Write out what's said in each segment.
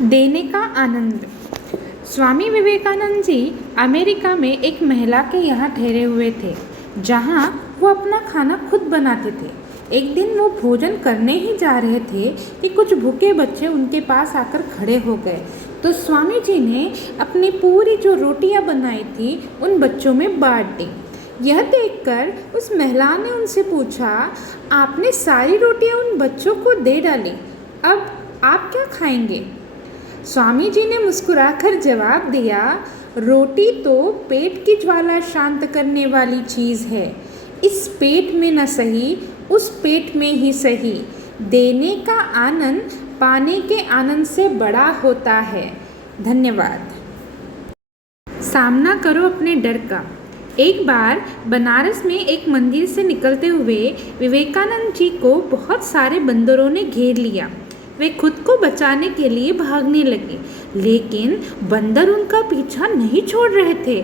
देने का आनंद। स्वामी विवेकानंद जी अमेरिका में एक महिला के यहाँ ठहरे हुए थे, जहाँ वो अपना खाना खुद बनाते थे। एक दिन वो भोजन करने ही जा रहे थे कि कुछ भूखे बच्चे उनके पास आकर खड़े हो गए। तो स्वामी जी ने अपनी पूरी जो रोटियां बनाई थी उन बच्चों में बांट दी। यह देखकर उस महिला ने उनसे पूछा, आपने सारी रोटियां उन बच्चों को दे डाली, अब आप क्या खाएंगे? स्वामी जी ने मुस्कुराकर जवाब दिया, रोटी तो पेट की ज्वाला शांत करने वाली चीज़ है। इस पेट में न सही, उस पेट में ही सही। देने का आनंद पाने के आनंद से बड़ा होता है। धन्यवाद। सामना करो अपने डर का। एक बार बनारस में एक मंदिर से निकलते हुए विवेकानंद जी को बहुत सारे बंदरों ने घेर लिया। वे खुद को बचाने के लिए भागने लगे, लेकिन बंदर उनका पीछा नहीं छोड़ रहे थे।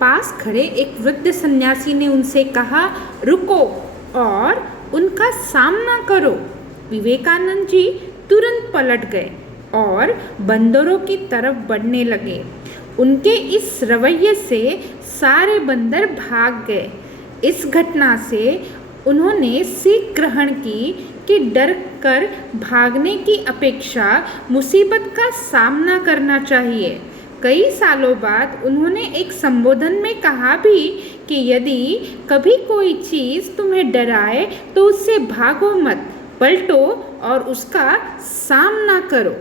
पास खड़े एक वृद्ध सन्यासी ने उनसे कहा, रुको और उनका सामना करो। विवेकानंद जी तुरंत पलट गए और बंदरों की तरफ बढ़ने लगे। उनके इस रवैये से सारे बंदर भाग गए। इस घटना से उन्होंने सीख ग्रहण की कि डर कर भागने की अपेक्षा मुसीबत का सामना करना चाहिए। कई सालों बाद उन्होंने एक संबोधन में कहा भी कि यदि कभी कोई चीज़ तुम्हें डराए तो उससे भागो मत, पलटो और उसका सामना करो।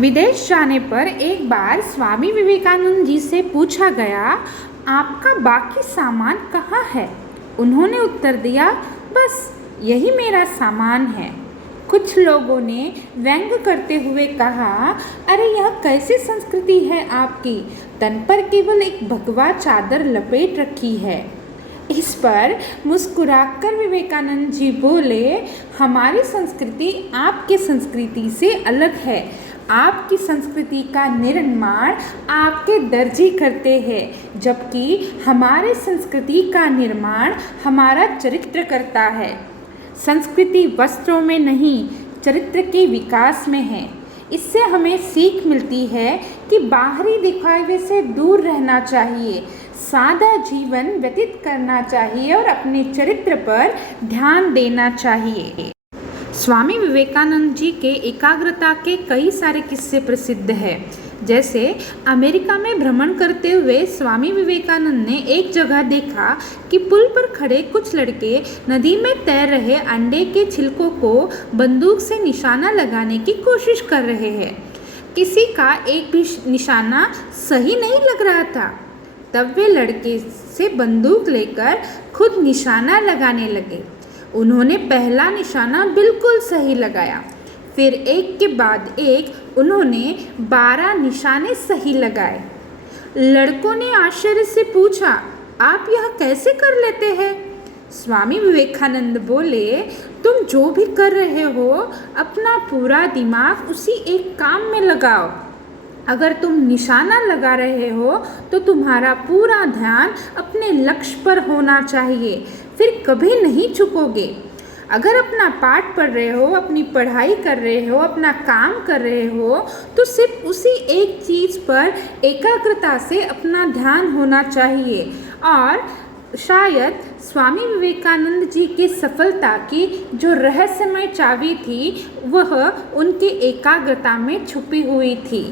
विदेश जाने पर एक बार स्वामी विवेकानंद जी से पूछा गया, आपका बाकी सामान कहाँ है? उन्होंने उत्तर दिया, बस यही मेरा सामान है। कुछ लोगों ने व्यंग करते हुए कहा, अरे यह कैसी संस्कृति है आपकी, तन पर केवल एक भगवा चादर लपेट रखी है। इस पर मुस्कुराकर विवेकानंद जी बोले, हमारी संस्कृति आपकी संस्कृति से अलग है। आपकी संस्कृति का निर्माण आपके दर्जी करते हैं, जबकि हमारे संस्कृति का निर्माण हमारा चरित्र करता है। संस्कृति वस्त्रों में नहीं, चरित्र के विकास में है। इससे हमें सीख मिलती है कि बाहरी दिखावे से दूर रहना चाहिए, सादा जीवन व्यतीत करना चाहिए और अपने चरित्र पर ध्यान देना चाहिए। स्वामी विवेकानंद जी के एकाग्रता के कई सारे किस्से प्रसिद्ध हैं। जैसे अमेरिका में भ्रमण करते हुए स्वामी विवेकानंद ने एक जगह देखा कि पुल पर खड़े कुछ लड़के नदी में तैर रहे अंडे के छिलकों को बंदूक से निशाना लगाने की कोशिश कर रहे हैं। किसी का एक भी निशाना सही नहीं लग रहा था। तब वे लड़के से बंदूक लेकर खुद निशाना लगाने लगे। उन्होंने पहला निशाना बिल्कुल सही लगाया, फिर एक के बाद एक उन्होंने 12 निशाने सही लगाए। लड़कों ने आश्चर्य से पूछा, आप यह कैसे कर लेते हैं? स्वामी विवेकानंद बोले, तुम जो भी कर रहे हो अपना पूरा दिमाग उसी एक काम में लगाओ। अगर तुम निशाना लगा रहे हो तो तुम्हारा पूरा ध्यान अपने लक्ष्य पर होना चाहिए, फिर कभी नहीं चूकोगे। अगर अपना पाठ पढ़ रहे हो, अपनी पढ़ाई कर रहे हो, अपना काम कर रहे हो, तो सिर्फ उसी एक चीज़ पर एकाग्रता से अपना ध्यान होना चाहिए। और शायद स्वामी विवेकानंद जी की सफलता की जो रहस्यमय चाबी थी वह उनकी एकाग्रता में छुपी हुई थी।